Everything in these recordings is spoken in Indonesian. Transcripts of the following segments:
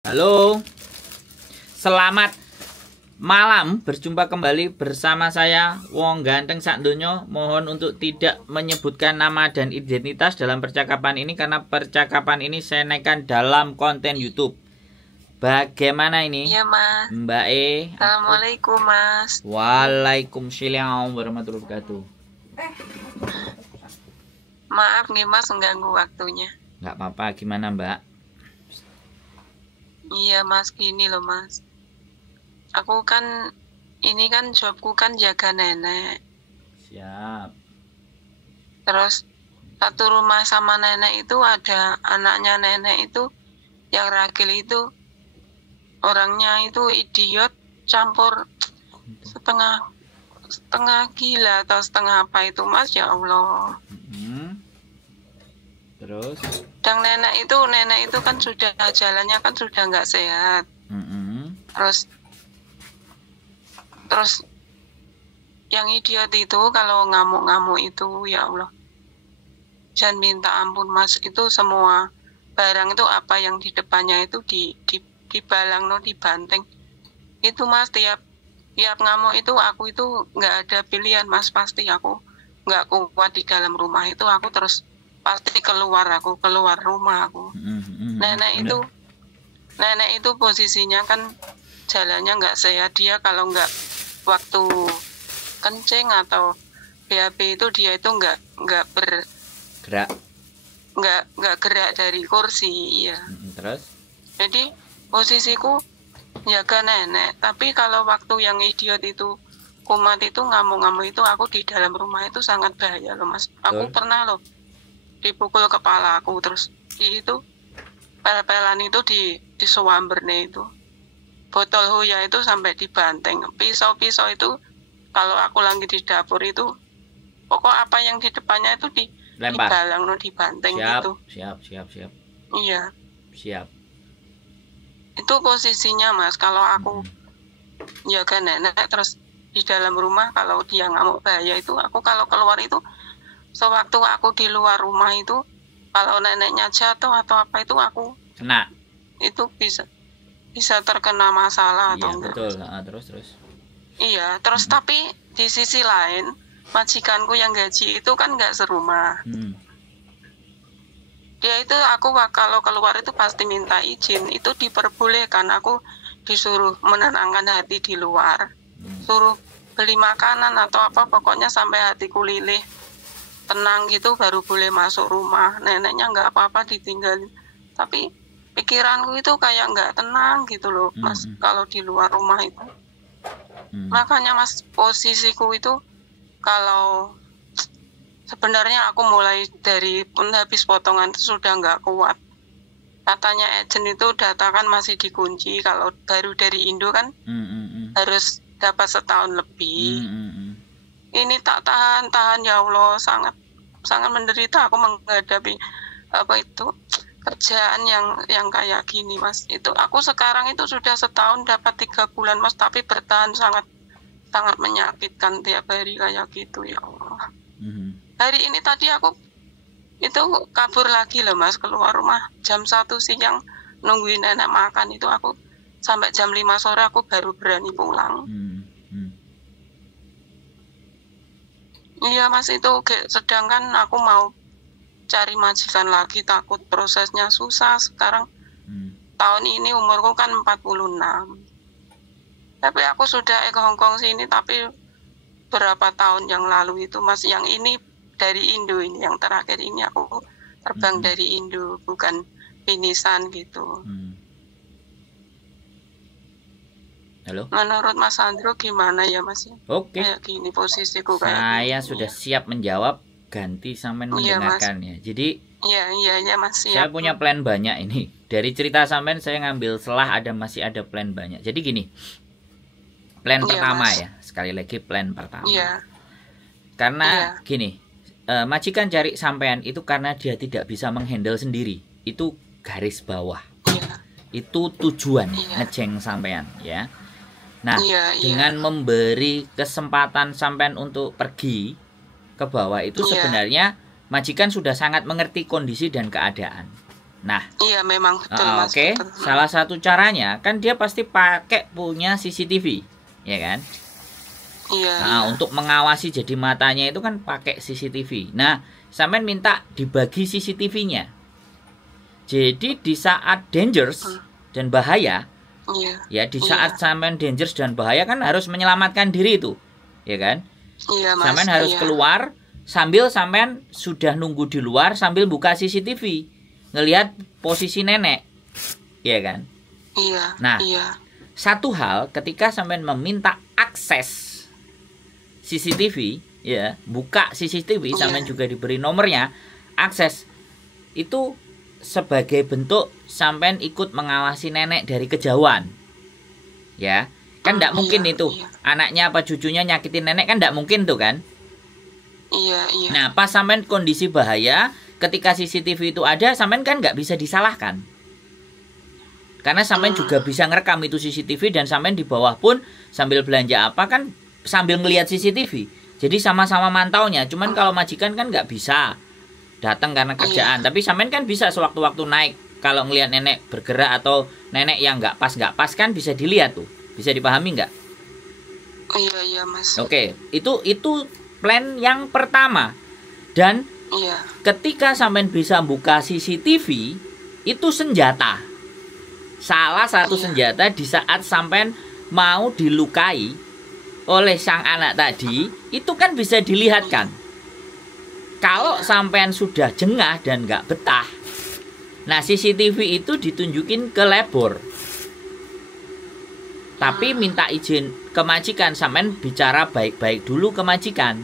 Halo, selamat malam. Berjumpa kembali bersama saya Wong Ganteng Sak Donya. Mohon untuk tidak menyebutkan nama dan identitas dalam percakapan ini, karena percakapan ini saya naikkan dalam konten YouTube. Bagaimana ini? Iya, Mas. Mbak E. Assalamualaikum, Mas. Waalaikumsalam warahmatullahi wabarakatuh. Maaf nih, Mas, mengganggu waktunya. Nggak apa-apa, gimana Mbak? Iya, Mas, gini loh, Mas. Aku kan, ini kan jobku kan jaga nenek. Siap. Terus satu rumah sama nenek itu ada anaknya nenek itu, yang ragil itu, orangnya itu idiot, campur setengah gila atau setengah apa itu, Mas, ya Allah. Terus? Dan nenek itu kan sudah jalannya kan sudah nggak sehat. Terus yang idiot itu kalau ngamuk-ngamuk itu, ya Allah, jangan minta ampun, Mas, itu semua barang itu apa yang di depannya itu dibalang, dibanting itu, Mas. Tiap ngamuk itu aku itu nggak ada pilihan, Mas. Pasti aku nggak kuat di dalam rumah itu, aku terus pasti keluar rumah aku. Nenek itu posisinya kan jalannya nggak sehat. Dia kalau nggak waktu kencing atau BAB itu dia itu nggak bergerak, nggak gerak dari kursi, ya. Terus? Jadi posisiku jaga nenek. Tapi kalau waktu yang idiot itu kumat itu ngamuk-ngamuk itu, aku di dalam rumah itu sangat bahaya loh, Mas. Aku pernah loh dipukul kepala aku, terus itu pel-pelan itu di sewamberne itu, botol Hoya itu sampai dibanting, pisau-pisau itu kalau aku lagi di dapur itu pokok apa yang di depannya itu dibalang, dibanting. Siap, gitu. Siap. Iya. Siap. Itu posisinya, Mas. Kalau aku jaga nenek terus di dalam rumah, kalau dia ngamuk bahaya itu, aku kalau keluar itu, sewaktu aku di luar rumah itu, kalau neneknya jatuh atau apa itu aku kena. Itu bisa terkena masalah atau enggak. Betul. Terus. Iya, terus tapi di sisi lain majikanku yang gaji itu kan nggak serumah. Dia itu aku kalau keluar itu pasti minta izin, itu diperbolehkan. Aku disuruh menenangkan hati di luar, suruh beli makanan atau apa, pokoknya sampai hatiku lilih tenang gitu baru boleh masuk rumah. Neneknya nggak apa-apa ditinggalin, tapi pikiranku itu kayak nggak tenang gitu loh, Mas, kalau di luar rumah itu. Makanya, Mas, posisiku itu kalau sebenarnya aku mulai dari habis potongan itu sudah nggak kuat. Katanya agent itu data kan masih dikunci, kalau baru dari Indo kan harus dapat setahun lebih. Ini tak tahan, ya Allah, sangat menderita aku menghadapi apa itu kerjaan yang kayak gini, Mas. Itu aku sekarang itu sudah setahun dapat 3 bulan, Mas, tapi bertahan sangat menyakitkan tiap hari kayak gitu, ya Allah. Hari ini tadi aku itu kabur lagi loh, Mas, keluar rumah jam 1 siang nungguin nenek makan itu, aku sampai jam 5 sore aku baru berani pulang. Iya, Mas, itu sedangkan aku mau cari majikan lagi, takut prosesnya susah. Sekarang tahun ini umurku kan 46. Tapi aku sudah ke Hongkong sini, tapi berapa tahun yang lalu itu, Mas, yang ini dari Indo, ini yang terakhir ini aku terbang dari Indo, bukan finisan gitu. Halo? Menurut Mas Andro gimana ya, Mas? Oke. Kayak gini posisiku kayak saya gini. Sudah siap menjawab, ganti sampean mendengarkan, ya. Jadi Iya, Mas. Saya punya plan banyak ini. Dari cerita sampean saya ngambil masih ada plan banyak. Jadi gini. Plan pertama, Mas, ya. Sekali lagi plan pertama. Iya. Karena gini, majikan cari sampean itu karena dia tidak bisa menghandle sendiri. Itu garis bawah. Itu tujuan ngejeng sampean, ya. Nah, dengan memberi kesempatan sampean untuk pergi ke bawah itu, sebenarnya majikan sudah sangat mengerti kondisi dan keadaan. Nah, Iya, memang betul, Mas. oke, Betul. salah satu caranya kan dia pasti pakai punya CCTV, ya kan? Iya, Nah, iya. untuk mengawasi jadi matanya itu kan pakai CCTV. Nah, sampean minta dibagi CCTV-nya. Jadi di saat dangerous dan bahaya, Iya. ya di Iya. saat sampean dangerous dan bahaya kan harus menyelamatkan diri itu, ya kan? Iya, Mas. Sampean harus Iya. keluar sambil sampean sudah nunggu di luar sambil buka CCTV, ngelihat posisi nenek, ya kan? Iya. Nah, Iya. satu hal ketika sampean meminta akses CCTV, ya, buka CCTV, Iya. sampean juga diberi nomornya, akses itu sebagai bentuk sampean ikut mengawasi nenek dari kejauhan, ya. Kan tidak mungkin Iya, itu iya. anaknya apa cucunya nyakitin nenek, kan tidak mungkin tuh kan. Iya, iya. Nah, pas sampean kondisi bahaya, ketika CCTV itu ada, sampean kan nggak bisa disalahkan. Karena sampean juga bisa ngerekam itu CCTV, dan sampean di bawah pun sambil belanja apa kan sambil ngelihat CCTV. Jadi sama-sama mantaunya. Cuman kalau majikan kan nggak bisa datang karena kerjaan. Tapi sampean kan bisa sewaktu-waktu naik. Kalau ngelihat nenek bergerak atau nenek yang nggak pas kan bisa dilihat tuh. Bisa dipahami nggak? Iya, iya, Mas. Oke, itu plan yang pertama. Dan Iya. ketika sampean bisa buka CCTV, itu senjata. Salah satu senjata di saat sampean mau dilukai oleh sang anak tadi, itu kan bisa dilihatkan. Kalau sampean sudah jengah dan nggak betah, nah CCTV itu ditunjukin ke labor. Tapi minta izin ke majikan, sampean bicara baik-baik dulu ke majikan.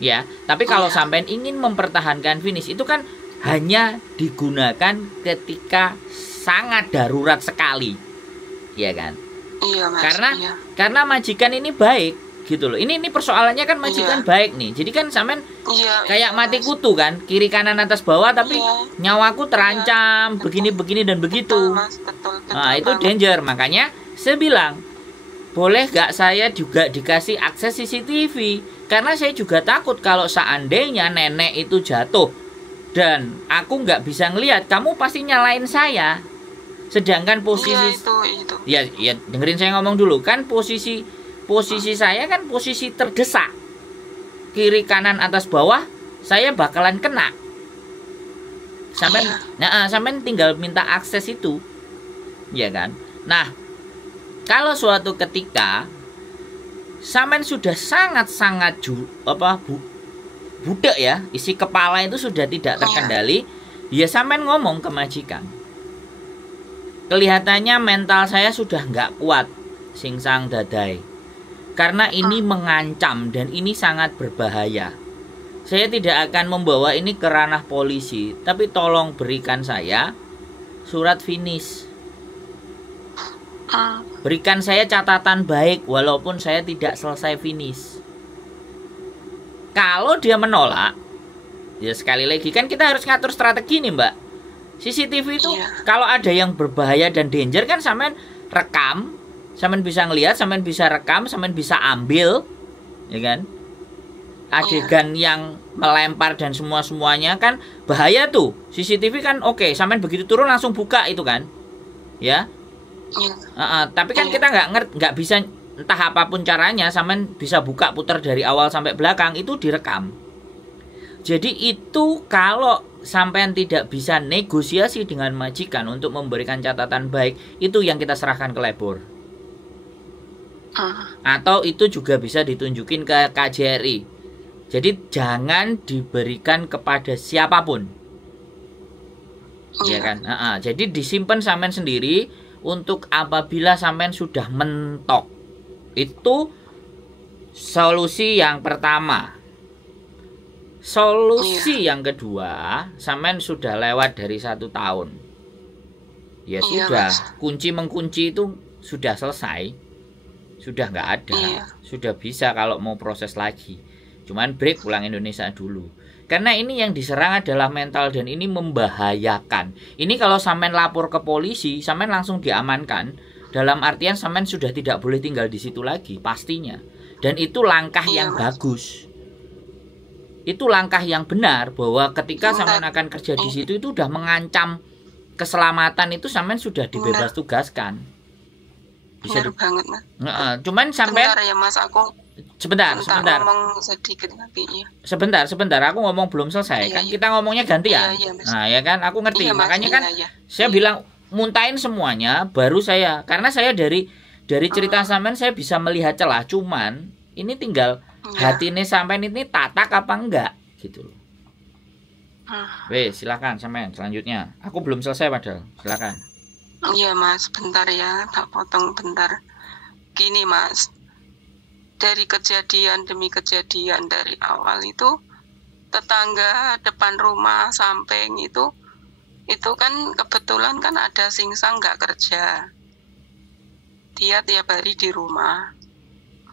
Ya, tapi kalau sampean ingin mempertahankan finish itu kan hanya digunakan ketika sangat darurat sekali. Ya kan? Iya, Mas. Iya. Karena majikan ini baik gitu loh. Ini persoalannya kan majikan baik nih. Jadi kan sampean kayak mati kutu kan, kiri kanan atas bawah, tapi nyawaku terancam begini dan begitu. Betul, Mas. Betul, Nah, itu banget. danger. Makanya saya bilang, boleh gak saya juga dikasih akses CCTV? Karena saya juga takut kalau seandainya nenek itu jatuh dan aku nggak bisa ngelihat, kamu pasti nyalain saya. Sedangkan posisi itu. Ya dengerin saya ngomong dulu. Kan posisi saya kan posisi terdesak. Kiri kanan atas bawah saya bakalan kena. Sampean tinggal minta akses itu. Ya kan? Nah, kalau suatu ketika sampean sudah sangat-sangat budak ya, isi kepala itu sudah tidak terkendali, ya sampean ngomong ke majikan. Kelihatannya mental saya sudah nggak kuat, singsang dadai. Karena ini mengancam dan ini sangat berbahaya. Saya tidak akan membawa ini ke ranah polisi, tapi tolong berikan saya surat finish. Berikan saya catatan baik walaupun saya tidak selesai finish. Kalau dia menolak, ya sekali lagi kan kita harus ngatur strategi nih, Mbak. CCTV itu kalau ada yang berbahaya dan danger kan sampean rekam, sampean bisa ngelihat, sampean bisa rekam, sampean bisa ambil, ya kan? Adegan yang melempar dan semuanya kan bahaya tuh. CCTV kan oke, sampean begitu turun langsung buka itu kan, ya. Tapi kan kita nggak bisa, entah apapun caranya, sampean bisa buka putar dari awal sampai belakang itu direkam. Jadi itu kalau sampean tidak bisa negosiasi dengan majikan untuk memberikan catatan baik, itu yang kita serahkan ke labor. Atau itu juga bisa ditunjukin ke KJRI. Jadi jangan diberikan kepada siapapun. Ya kan? Jadi disimpan sampean sendiri untuk apabila sampean sudah mentok. Itu solusi yang pertama. Solusi yang kedua, sampean sudah lewat dari 1 tahun. Ya sudah, kunci mengunci itu sudah selesai. Sudah nggak ada. Sudah bisa kalau mau proses lagi. Cuman break pulang Indonesia dulu. Karena ini yang diserang adalah mental dan ini membahayakan. Ini kalau sampean lapor ke polisi, sampean langsung diamankan. Dalam artian sampean sudah tidak boleh tinggal di situ lagi, pastinya. Dan itu langkah yang bagus. itu langkah yang benar, bahwa ketika sampean akan kerja di situ itu udah mengancam keselamatan, itu sampean sudah dibebas tugaskan. Bisa banget, Mas. Cuman sampean ya, Mas, aku sebentar ngomong sedikit lagi ya. Sebentar, aku ngomong belum selesai. Kan kita ngomongnya gantian. Nah, ya kan, aku ngerti. Makanya kan saya bilang muntahin semuanya baru saya, karena saya dari cerita sampean saya bisa melihat celah, cuman ini tinggal hati ini sampean ini tatak apa enggak gitu loh. Weh, silakan sampean selanjutnya. Aku belum selesai padahal. Silakan. Iya, Mas, bentar ya, tak potong bentar. Gini, Mas. Dari kejadian demi kejadian dari awal itu, tetangga depan rumah samping itu kan kebetulan kan ada singsang nggak kerja. Dia tiap hari di rumah.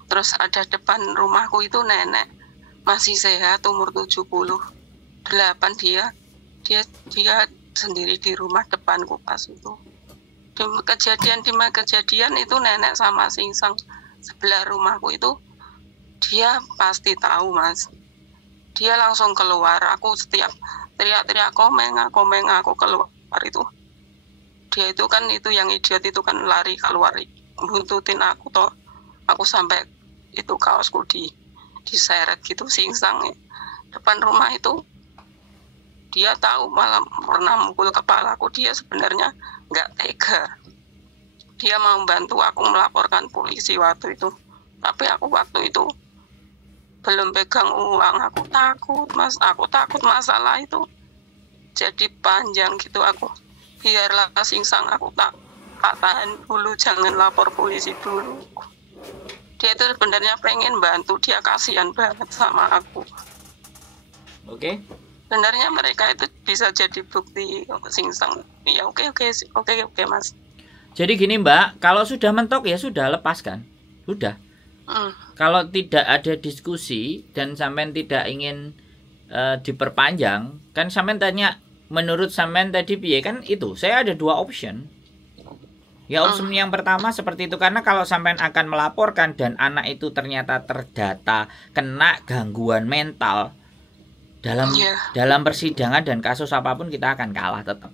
Terus ada depan rumahku itu nenek masih sehat, umur 78, dia sendiri di rumah depanku pas itu. Kejadian itu nenek sama singsang sebelah rumahku itu, dia pasti tahu, Mas. Dia langsung keluar. Aku setiap teriak-teriak komeng aku keluar itu. Dia itu kan, itu yang idiot itu kan lari keluar, buntutin aku toh. Aku sampai itu kaosku diseret gitu singsang ya. Depan rumah itu dia tahu, malah pernah mukul kepalaku. Dia sebenarnya nggak tega. Dia mau bantu aku melaporkan polisi waktu itu. Tapi aku waktu itu belum pegang uang. Aku takut, Mas. Aku takut masalah itu jadi panjang gitu. Aku biarlah singsang, aku tak tahan dulu, jangan lapor polisi dulu. Dia itu sebenarnya pengen bantu, dia kasihan banget sama aku. Oke. Sebenarnya mereka itu bisa jadi bukti singsang. Ya oke, Mas. Jadi gini, Mbak, kalau sudah mentok ya sudah, lepaskan. Sudah. Kalau tidak ada diskusi dan sampean tidak ingin diperpanjang, kan sampean tanya menurut sampean tadi piye, kan itu. Saya ada dua option. Ya, opsi yang pertama seperti itu, karena kalau sampean akan melaporkan dan anak itu ternyata terdata kena gangguan mental dalam persidangan dan kasus apapun, kita akan kalah tetap.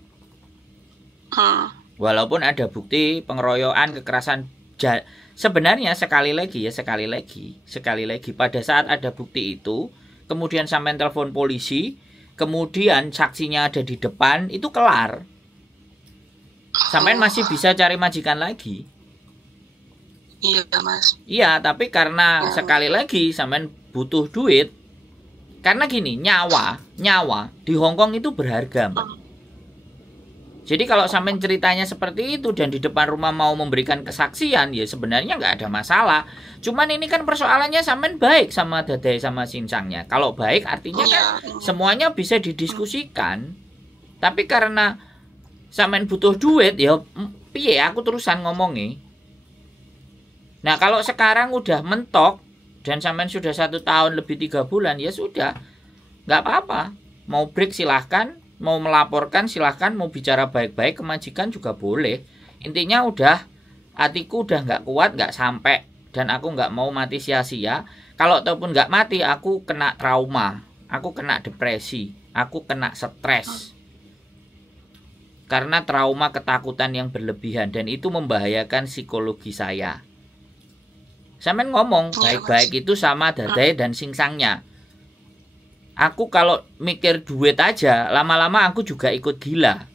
Walaupun ada bukti pengeroyokan, kekerasan. Sebenarnya sekali lagi pada saat ada bukti itu, kemudian sampean telepon polisi, kemudian saksinya ada di depan, itu kelar. Sampean masih bisa cari majikan lagi. Iya, Mas. Iya, tapi karena sekali lagi sampean butuh duit. Karena gini, nyawa di Hongkong itu berharga, Mbak. Jadi kalau sampean ceritanya seperti itu dan di depan rumah mau memberikan kesaksian, ya sebenarnya nggak ada masalah. Cuman ini kan persoalannya sampean baik sama Dadai sama singsangnya. Kalau baik artinya kan semuanya bisa didiskusikan. Tapi karena sampean butuh duit, ya piye aku terusan ngomongi. Nah, kalau sekarang udah mentok dan sampean sudah 1 tahun lebih 3 bulan, ya sudah, nggak apa-apa. Mau break silahkan, mau melaporkan silahkan, mau bicara baik-baik ke majikan juga boleh. Intinya udah, hatiku udah nggak kuat, nggak sampai, dan aku nggak mau mati sia-sia. Kalau ataupun nggak mati, aku kena trauma, aku kena depresi, aku kena stres. Karena trauma ketakutan yang berlebihan, dan itu membahayakan psikologi saya. Sampean ngomong baik-baik itu sama Dadai dan singsangnya. Aku kalau mikir duit aja, lama-lama aku juga ikut gila.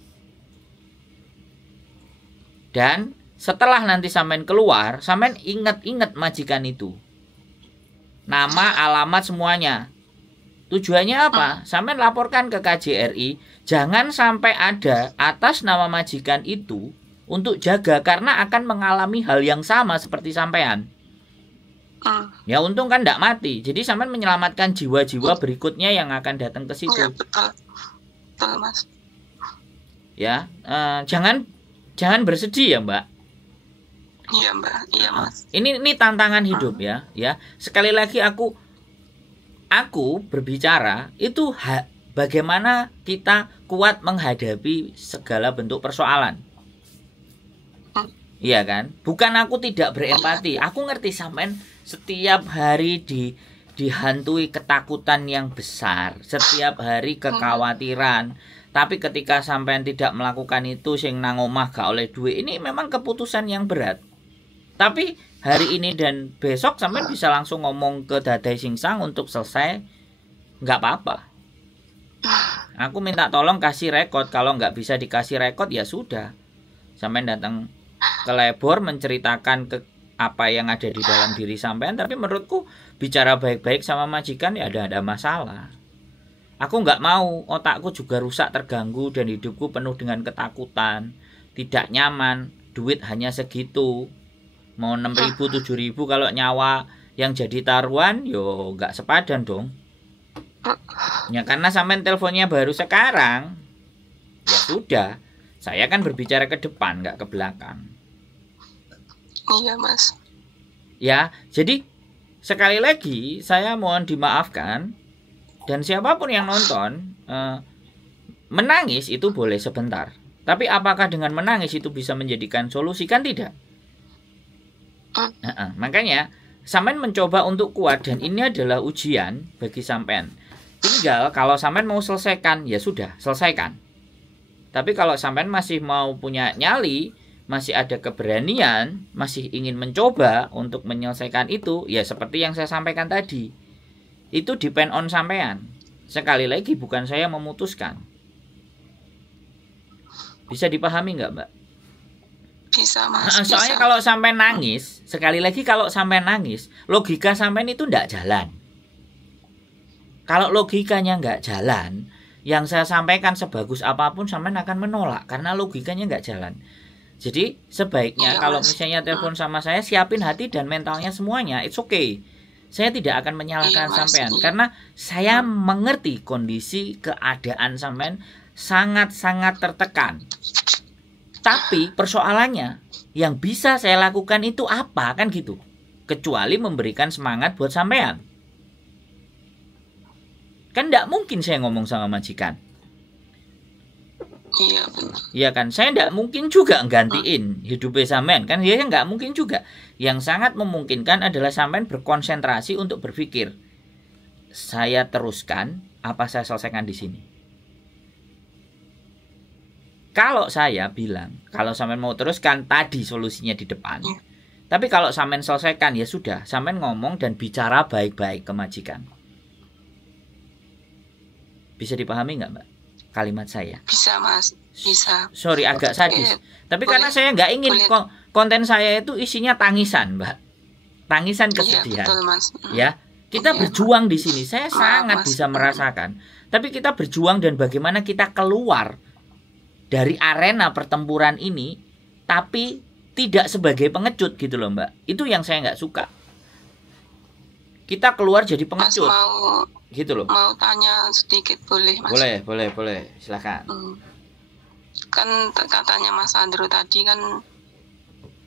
Dan setelah nanti sampean keluar, sampean ingat-ingat majikan itu. Nama, alamat, semuanya. Tujuannya apa? Sampean laporkan ke KJRI, jangan sampai ada atas nama majikan itu untuk jaga, karena akan mengalami hal yang sama seperti sampean. Ya untung kan tidak mati. Jadi sampean menyelamatkan jiwa-jiwa berikutnya yang akan datang ke situ. Ya, betul, Mas. Ya, jangan bersedih ya, Mbak. Iya, Mbak. Iya, Mas. Ini tantangan hidup ya. Sekali lagi aku berbicara itu bagaimana kita kuat menghadapi segala bentuk persoalan. Iya kan? Bukan aku tidak berempati. Aku ngerti sampean setiap hari dihantui ketakutan yang besar, setiap hari kekhawatiran. Tapi ketika sampean tidak melakukan itu, sing nang omah gak oleh duit, ini memang keputusan yang berat. Tapi hari ini dan besok sampean bisa langsung ngomong ke Dadai Singsang untuk selesai, nggak apa-apa. Aku minta tolong kasih rekod. Kalau nggak bisa dikasih rekod ya sudah, sampean datang ke Lebor menceritakan ke apa yang ada di dalam diri sampean. Tapi menurutku bicara baik-baik sama majikan ya ada masalah. Aku nggak mau otakku juga rusak, terganggu, dan hidupku penuh dengan ketakutan, tidak nyaman. Duit hanya segitu, mau 6.000 7.000, kalau nyawa yang jadi taruhan yo nggak sepadan dong. Ya karena sampean teleponnya baru sekarang, ya sudah, saya kan berbicara ke depan nggak ke belakang. Iya Mas. Ya, jadi sekali lagi saya mohon dimaafkan. Dan siapapun yang nonton, menangis itu boleh sebentar. Tapi apakah dengan menangis itu bisa menjadikan solusi? Kan tidak. Makanya sampean mencoba untuk kuat, dan ini adalah ujian bagi sampean. Tinggal kalau sampean mau selesaikan, ya sudah, selesaikan. Tapi kalau sampean masih mau punya nyali, masih ada keberanian, masih ingin mencoba untuk menyelesaikan itu, ya seperti yang saya sampaikan tadi. Itu depend on sampean. Sekali lagi bukan saya memutuskan. Bisa dipahami nggak, Mbak? Bisa Mas. Soalnya bisa. kalau sampean nangis, sekali lagi kalau sampean nangis, logika sampean itu nggak jalan. Kalau logikanya nggak jalan, yang saya sampaikan sebagus apapun sampean akan menolak karena logikanya nggak jalan. Jadi sebaiknya kalau misalnya telepon sama saya, siapin hati dan mentalnya semuanya. It's okay. Saya tidak akan menyalahkan sampean karena saya mengerti kondisi keadaan sampean sangat-sangat tertekan. Tapi persoalannya yang bisa saya lakukan itu apa, kan gitu. Kecuali memberikan semangat buat sampean. Kan tidak mungkin saya ngomong sama majikan. Iya benar. Iya kan, saya tidak mungkin juga gantiin hidupnya sampean, kan ya nggak mungkin juga. Yang sangat memungkinkan adalah sampean berkonsentrasi untuk berpikir, saya teruskan apa saya selesaikan di sini. Kalau saya bilang, kalau sampean mau teruskan, tadi solusinya di depan. Tapi kalau sampean selesaikan, ya sudah, sampean ngomong dan bicara baik-baik ke majikan. Bisa dipahami nggak, Mbak, kalimat saya? Bisa Mas, bisa. Sorry agak sadis. Tapi boleh, karena saya nggak ingin boleh. konten saya itu isinya tangisan, Mbak. Tangisan kesedihan. Iya, betul, Mas. Ya, kita berjuang di sini. Saya sangat Mas. bisa merasakan. Tapi kita berjuang dan bagaimana kita keluar dari arena pertempuran ini, tapi tidak sebagai pengecut gitu loh, Mbak. Itu yang saya nggak suka. Kita keluar jadi pengecut. Mas mau gitu loh. Mau tanya sedikit boleh Mas? Boleh. Silakan. Kan katanya Mas Andrew tadi kan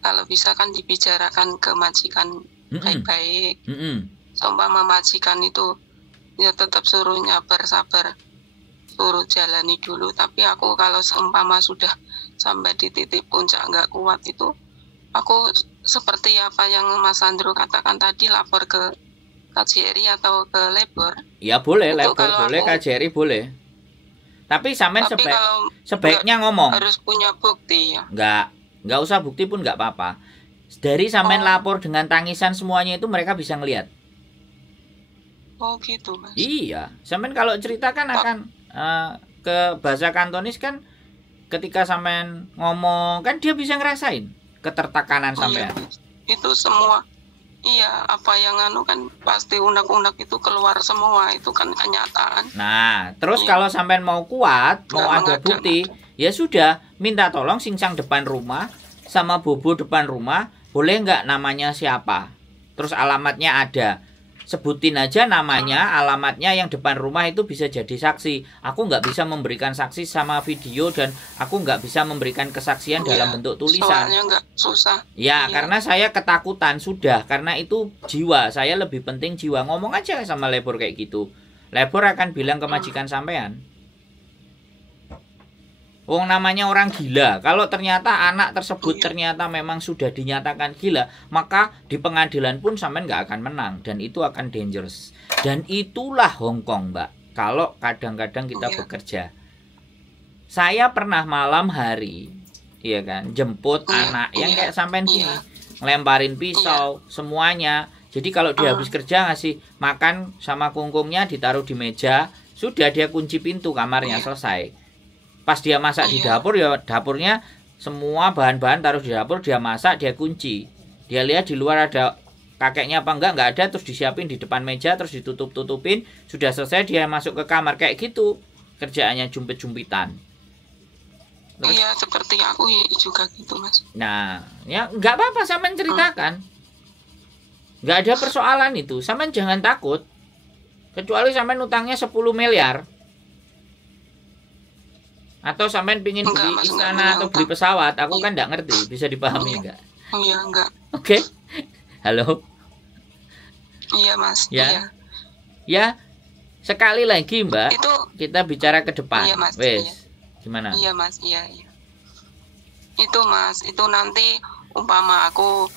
kalau bisa kan dibicarakan ke majikan baik-baik. Seumpama majikan itu ya tetap suruh nyabar, sabar, suruh jalani dulu. Tapi aku kalau seumpama sudah sampai di titik puncak nggak kuat itu, aku seperti apa yang Mas Andrew katakan tadi, lapor ke KJRI atau ke Lebor. Ya boleh, itu Lebor boleh, KJRI boleh. Tapi sampean sebaiknya ngomong. Harus punya bukti ya. Nggak usah bukti pun nggak apa-apa. Dari sampean lapor dengan tangisan semuanya itu mereka bisa ngelihat. Oh gitu Mas. Iya, sampean kalau ceritakan akan ke bahasa Kantonis kan, ketika sampean ngomong kan dia bisa ngerasain ketertekanan sampean. Iya, itu semua. Iya, apa yang kan pasti unek-unek itu keluar semua, itu kan kenyataan. Nah, terus kalau sampean mau kuat, mau ada bukti, ya sudah, minta tolong Singsang depan rumah sama Bobo depan rumah, boleh nggak namanya siapa? Terus alamatnya ada. Sebutin aja namanya, alamatnya, yang depan rumah itu bisa jadi saksi. Aku nggak bisa memberikan saksi sama video, dan aku nggak bisa memberikan kesaksian dalam bentuk tulisan. Soalnya nggak susah. Ya, karena saya ketakutan sudah, karena itu jiwa. Saya lebih penting jiwa. Ngomong aja sama Lebor kayak gitu. Lebor akan bilang ke majikan sampean. Wong namanya orang gila. Kalau ternyata anak tersebut ternyata memang sudah dinyatakan gila, maka di pengadilan pun sampean nggak akan menang dan itu akan dangerous. Dan itulah Hong Kong, Mbak. Kalau kadang-kadang kita bekerja. Saya pernah malam hari, iya kan, jemput anak yang kayak sampean gini, ngelemparin pisau, semuanya. Jadi kalau dia habis kerja ngasih makan sama kungkungnya ditaruh di meja, sudah dia kunci pintu kamarnya, selesai. Pas dia masak di dapur, ya dapurnya semua bahan-bahan taruh di dapur, dia masak, dia kunci. Dia lihat di luar ada kakeknya apa enggak ada, terus disiapin di depan meja, terus ditutup-tutupin, sudah selesai dia masuk ke kamar, kayak gitu. Kerjaannya jumpit-jumpitan. Iya, seperti aku juga gitu, Mas. Nah, ya nggak apa-apa, sampean ceritakan. Nggak ada persoalan itu, sampean jangan takut. Kecuali sampean utangnya 10 miliar. Atau sampean pingin beli istana atau beli pesawat, aku kan nggak ngerti, bisa dipahami nggak? Iya, enggak. Oke. Halo? Iya, Mas. Ya. Ya, sekali lagi, Mbak, itu kita bicara ke depan. Iya, Mas. Wes. Gimana? Iya, Mas. Iya. Itu, Mas, itu nanti umpama aku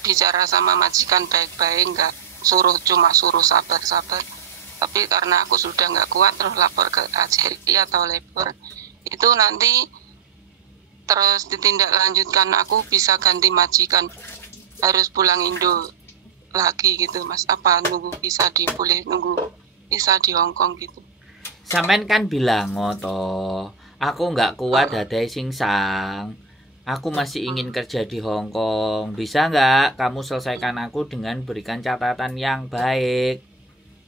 bicara sama majikan baik-baik, nggak cuma suruh sabar-sabar, tapi karena aku sudah nggak kuat terus lapor ke KJRI atau labor, itu nanti terus ditindaklanjutkan, aku bisa ganti majikan, harus pulang Indo lagi gitu, Mas. Apa nunggu bisa boleh nunggu bisa di Hong Kong gitu? Sampean kan bilang ngoto, aku nggak kuat dadai singsang, aku masih ingin kerja di Hong Kong, bisa nggak kamu selesaikan aku dengan berikan catatan yang baik?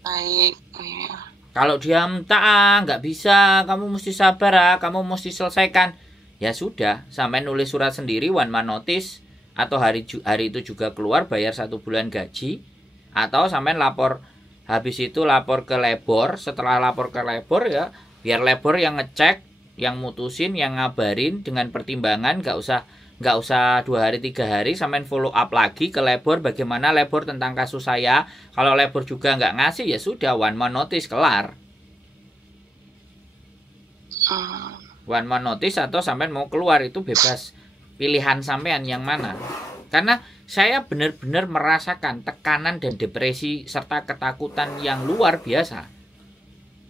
Baik, iya. Kalau dia minta nggak bisa, kamu mesti sabar, kamu mesti selesaikan. Ya sudah, sampean nulis surat sendiri, one man notice, atau hari itu juga keluar bayar 1 bulan gaji, atau sampean lapor. Habis itu lapor ke labor. Setelah lapor ke labor, ya biar labor yang ngecek, yang mutusin, yang ngabarin dengan pertimbangan. Nggak usah 2 hari 3 hari, sampean follow up lagi ke labor bagaimana labor tentang kasus saya. Kalau labor juga nggak ngasih, ya sudah, one man notice, kelar. One man notice atau sampean mau keluar, itu bebas, pilihan sampean yang mana. Karena saya benar-benar merasakan tekanan dan depresi serta ketakutan yang luar biasa.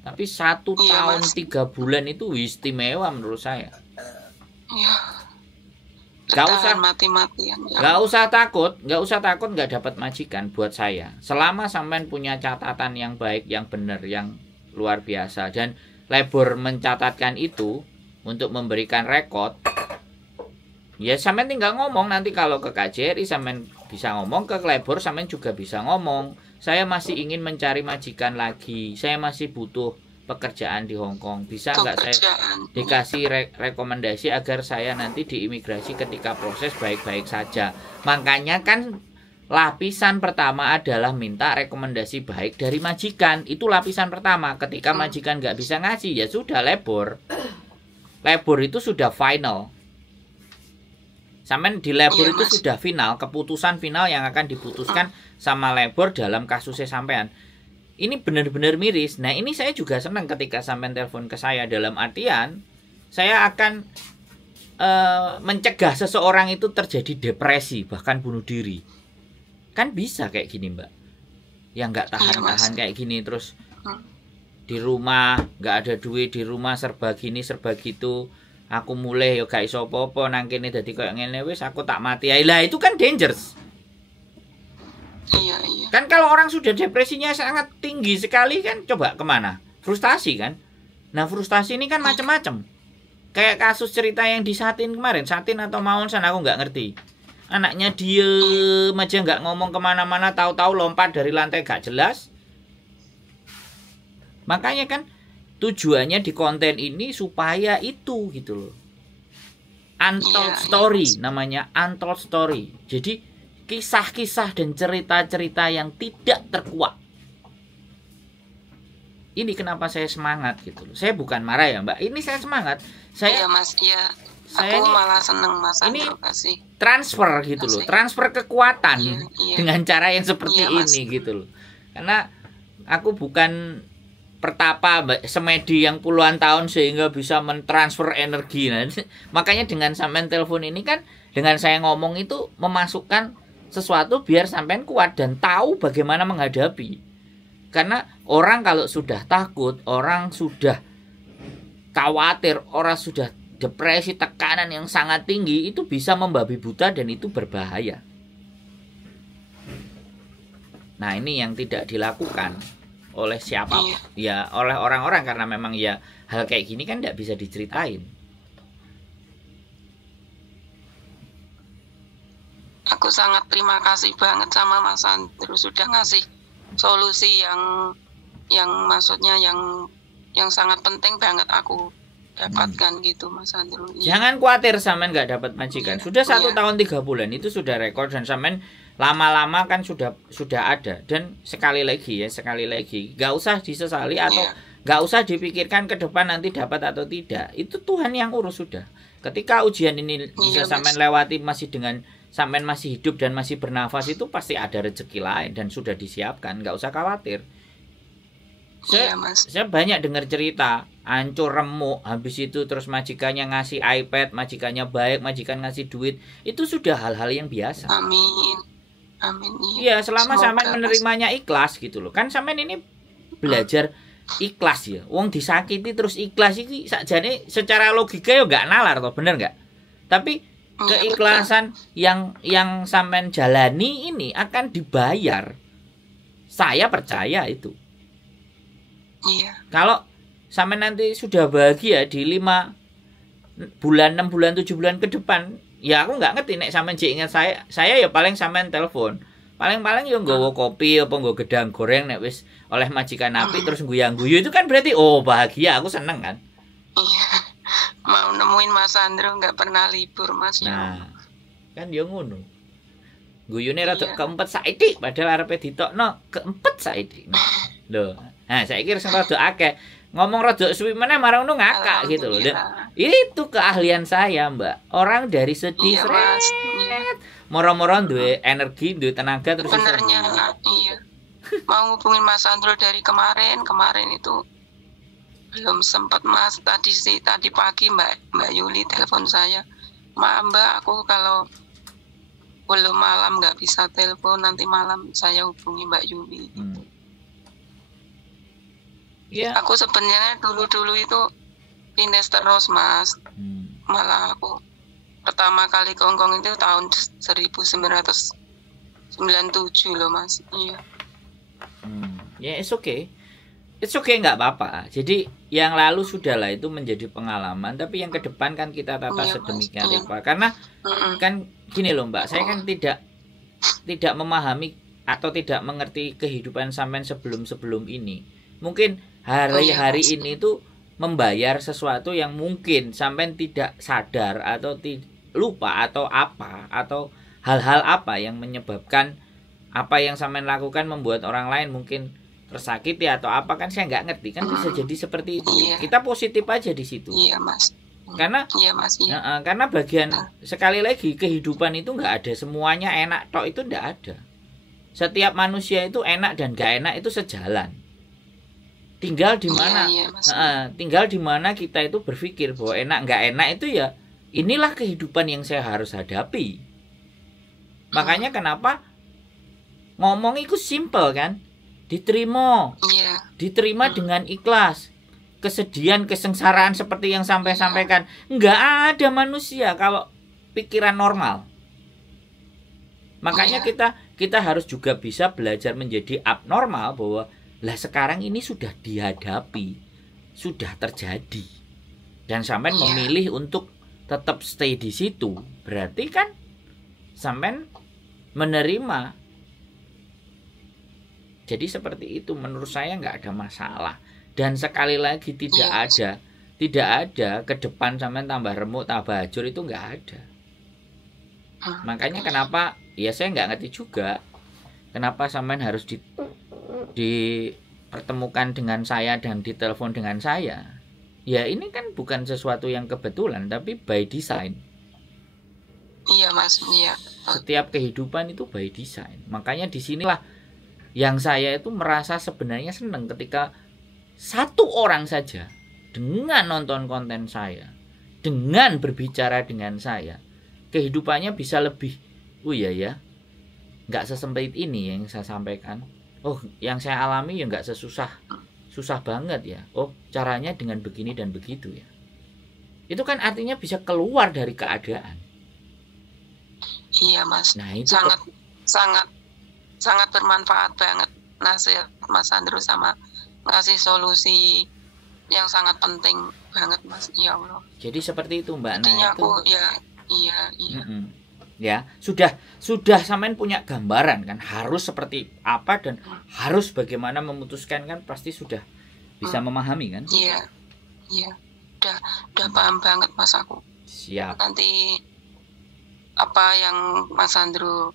Tapi 1 tahun 3 bulan itu istimewa menurut saya. Iya. Gak usah mati-matian. Gak usah takut, nggak dapat majikan buat saya. Selama sampean punya catatan yang baik, yang benar, yang luar biasa, dan labor mencatatkan itu untuk memberikan rekod. Ya sampean tinggal ngomong, nanti kalau ke KJRI sampean bisa ngomong, ke labor sampean juga bisa ngomong. Saya masih ingin mencari majikan lagi. Saya masih butuh pekerjaan di Hong Kong. Bisa nggak saya dikasih rekomendasi agar saya nanti di imigrasi ketika proses baik-baik saja. Makanya kan lapisan pertama adalah minta rekomendasi baik dari majikan. Itu lapisan pertama. Ketika majikan nggak bisa ngasih, ya sudah labor. Labor itu sudah final. Sampai di labor itu sudah final, keputusan final yang akan diputuskan sama labor dalam kasusnya sampean. Ini benar-benar miris. Nah, ini saya juga senang ketika sampean telepon ke saya, dalam artian saya akan mencegah seseorang itu terjadi depresi, bahkan bunuh diri. Kan bisa kayak gini, Mbak. Yang nggak tahan-tahan kayak gini, terus di rumah nggak ada duit, di rumah serba gini serba gitu. Aku mulai yo gak iso apa-apa, nang kene dadi koyo ngene wis aku tak mati. Lah itu kan dangerous. Iya. Kan kalau orang sudah depresinya sangat tinggi sekali kan, coba kemana? Frustasi kan. Nah, frustasi ini kan macam-macam. Kayak kasus cerita yang di Satin kemarin, Satin atau Maunsan aku nggak ngerti. Anaknya diem aja nggak ngomong kemana-mana, tahu-tahu lompat dari lantai gak jelas. Makanya kan tujuannya di konten ini supaya itu gitu loh. Untold story namanya, untold story. Jadi kisah-kisah dan cerita-cerita yang tidak terkuak. Ini kenapa saya semangat gitu loh. Saya bukan marah ya, Mbak. Ini saya semangat. Saya Mas, iya. Saya aku malah seneng, Mas. Ini transfer gitu loh. Transfer kekuatan dengan cara yang seperti ini gitu loh. Karena aku bukan pertapa semedi yang puluhan tahun sehingga bisa mentransfer energi. Nah, makanya dengan sampean telepon ini kan, dengan saya ngomong itu memasukkan sesuatu biar sampean kuat dan tahu bagaimana menghadapi. Karena orang kalau sudah takut, orang sudah khawatir, orang sudah depresi, tekanan yang sangat tinggi, itu bisa membabi buta dan itu berbahaya. Nah, ini yang tidak dilakukan oleh siapa, ya oleh orang-orang, karena memang ya hal kayak gini kan tidak bisa diceritain. Aku sangat terima kasih banget sama Mas Andrew sudah ngasih solusi yang maksudnya yang sangat penting banget aku dapatkan gitu, Mas Andrew. Jangan khawatir sampean nggak dapat majikan. Sudah 1 tahun 3 bulan itu sudah rekor, dan sampean lama-lama kan sudah ada. Dan sekali lagi nggak usah disesali atau nggak usah dipikirkan ke depan nanti dapat atau tidak. Itu Tuhan yang urus sudah. Ketika ujian ini bisa sampean lewati masih dengan sampean masih hidup dan masih bernafas, itu pasti ada rezeki lain dan sudah disiapkan. Nggak usah khawatir. Saya banyak dengar cerita hancur remuk, habis itu terus majikannya ngasih iPad, majikannya baik, majikan ngasih duit. Itu sudah hal-hal yang biasa. Amin. Iya, selama sampean menerimanya ikhlas gitu loh. Kan sampean ini belajar ikhlas ya. Wong disakiti terus ikhlas iki sakjane secara logika ya enggak nalar toh, bener enggak? Tapi keikhlasan yang sampean jalani ini akan dibayar. Saya percaya itu. Iya. Kalau sampean nanti sudah bahagia di 5 bulan, 6 bulan, 7 bulan ke depan, ya aku nggak ngerti nek sampean jek ingat saya ya paling sampean telepon. Paling yo nggawa kopi apa nggawa gedang goreng nek wis oleh majikan api terus guyang-guyu, itu kan berarti oh bahagia, aku seneng kan. Iya. Mau nemuin Mas Andrew nggak pernah libur, Mas. Nah, kan yo ngono. Guyune rada keempet saiki padahal arepe ditokno keempet saiki. Lho, nah saiki wis rada akeh. Ngomong rada suwi meneh marang ngono ngakak gitu loh. Itu keahlian saya, Mbak. Orang dari sedih moro-moro duwe energi, duwe tenaga terus sebenarnya iya. Mau ngubungin Mas Andrew dari kemarin itu belum sempat, Mas. Tadi pagi Mbak Yuli telepon saya. Mbak, aku kalau belum malam nggak bisa telepon, nanti malam saya hubungi Mbak Yuli. Yeah. Aku sebenarnya dulu itu Ines terus, Mas. Malah aku pertama kali ke Hongkong itu tahun 1997 loh, Mas. Iya. Ya, it's okay. It's okay, nggak apa-apa. Jadi yang lalu sudahlah, itu menjadi pengalaman. Tapi yang ke depan kan kita tata sedemikian rupa. Karena kan gini loh, Mbak. Saya kan tidak memahami atau tidak mengerti kehidupan sampean sebelum ini. Mungkin hari-hari ini tuh membayar sesuatu yang mungkin sampean tidak sadar atau lupa atau apa, atau hal-hal apa yang menyebabkan apa yang sampean lakukan membuat orang lain mungkin tersakiti atau apa, kan saya nggak ngerti, kan bisa jadi seperti itu. Kita positif aja di situ. Iya, Mas. Karena karena bagian sekali lagi kehidupan itu nggak ada semuanya enak tok, itu nggak ada. Setiap manusia itu enak dan nggak enak itu sejalan. Tinggal di mana, tinggal di mana kita itu berpikir bahwa enak nggak enak itu ya inilah kehidupan yang saya harus hadapi. Makanya kenapa ngomong itu simple kan, diterima, diterima dengan ikhlas. Kesedihan, kesengsaraan seperti yang sampai sampaikan, nggak ada manusia kalau pikiran normal. Makanya kita harus juga bisa belajar menjadi abnormal, bahwa lah sekarang ini sudah dihadapi, sudah terjadi, dan sampean memilih untuk tetap stay di situ, berarti kan sampean menerima. Jadi seperti itu, menurut saya nggak ada masalah. Dan sekali lagi tidak ada ke depan sampean tambah remuk tambah hancur, itu nggak ada. Makanya kenapa ya saya nggak ngerti juga kenapa sampean harus dipertemukan dengan saya dan ditelepon dengan saya. Ya ini kan bukan sesuatu yang kebetulan, tapi by design. Iya, Mas. Iya. Setiap kehidupan itu by design. Makanya disinilah yang saya itu merasa sebenarnya senang ketika satu orang saja dengan nonton konten saya, dengan berbicara dengan saya, kehidupannya bisa lebih, oh iya ya, nggak sesempit ini yang saya sampaikan. Oh, yang saya alami ya nggak susah banget ya. Oh, caranya dengan begini dan begitu ya. Itu kan artinya bisa keluar dari keadaan. Iya Mas. Nah, itu sangat bermanfaat banget nasihat Mas Andrew, sama ngasih solusi yang sangat penting banget Mas. Ya Allah. Jadi seperti itu Mbak. Intinya nah, itu, aku iya. Ya, sudah sampean punya gambaran kan harus seperti apa dan harus bagaimana memutuskan kan, pasti sudah bisa memahami kan? Iya. Udah paham banget Mas aku. Siap. Nanti apa yang Mas Andrew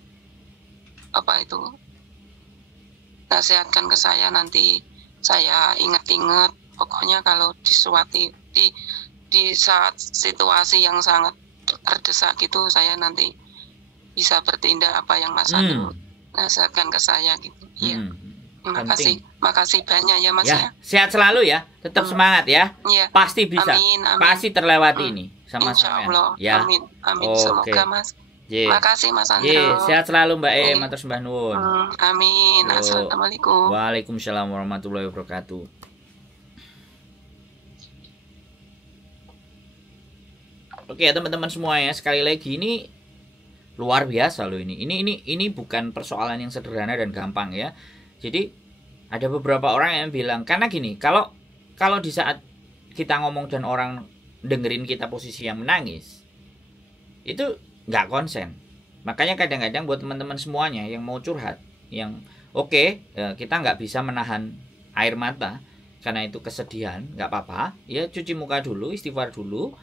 nasihatkan ke saya, nanti saya inget-inget. Pokoknya kalau di saat situasi yang sangat terdesak gitu, saya nanti bisa bertindak apa yang Mas Andrew nasihatkan ke saya gitu. Iya. Makasih banyak ya Mas ya. Sehat selalu ya, tetap semangat ya. Iya. Pasti bisa. Amin. Pasti terlewati ini sama Insya sampean. Allah. Ya. Amin. Semoga Mas. Makasih Mas Andrew. Sehat selalu Mbak matur sembah nuwun. Amin. Assalamualaikum. Waalaikumsalam warahmatullahi wabarakatuh. Oke ya teman-teman semua ya, sekali lagi ini luar biasa loh ini. Ini bukan persoalan yang sederhana dan gampang ya. Jadi ada beberapa orang yang bilang, karena gini, kalau di saat kita ngomong dan orang dengerin kita posisi yang menangis, itu nggak konsen. Makanya kadang-kadang buat teman-teman semuanya yang mau curhat, yang kita nggak bisa menahan air mata karena itu kesedihan, nggak apa-apa ya, cuci muka dulu, istighfar dulu,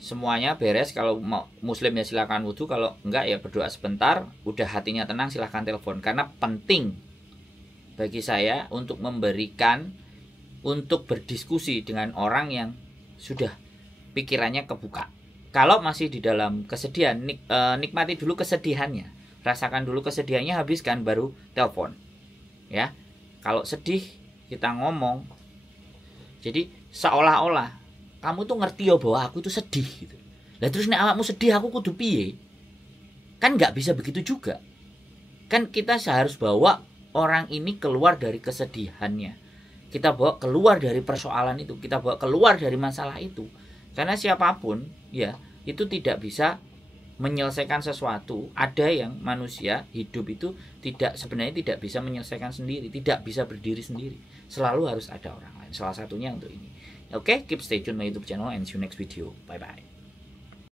semuanya beres. Kalau mau muslim ya silakan wudhu, kalau enggak ya berdoa sebentar, udah hatinya tenang silahkan telepon. Karena penting bagi saya untuk memberikan, untuk berdiskusi dengan orang yang sudah pikirannya kebuka. Kalau masih di dalam kesedihan, nikmati dulu kesedihannya, rasakan dulu kesedihannya, habiskan baru telepon ya. Kalau sedih kita ngomong, jadi seolah-olah kamu tuh ngerti ya bahwa aku itu sedih gitu. Lah terus nek awakmu sedih aku kudu piye? Kan nggak bisa begitu juga. Kan kita harus bawa orang ini keluar dari kesedihannya. Kita bawa keluar dari persoalan itu, kita bawa keluar dari masalah itu. Karena siapapun ya itu tidak bisa menyelesaikan sesuatu. Ada yang manusia hidup itu sebenarnya tidak bisa menyelesaikan sendiri, tidak bisa berdiri sendiri. Selalu harus ada orang lain. Salah satunya untuk ini. Okay, keep stay tune my YouTube channel and see you next video. Bye bye.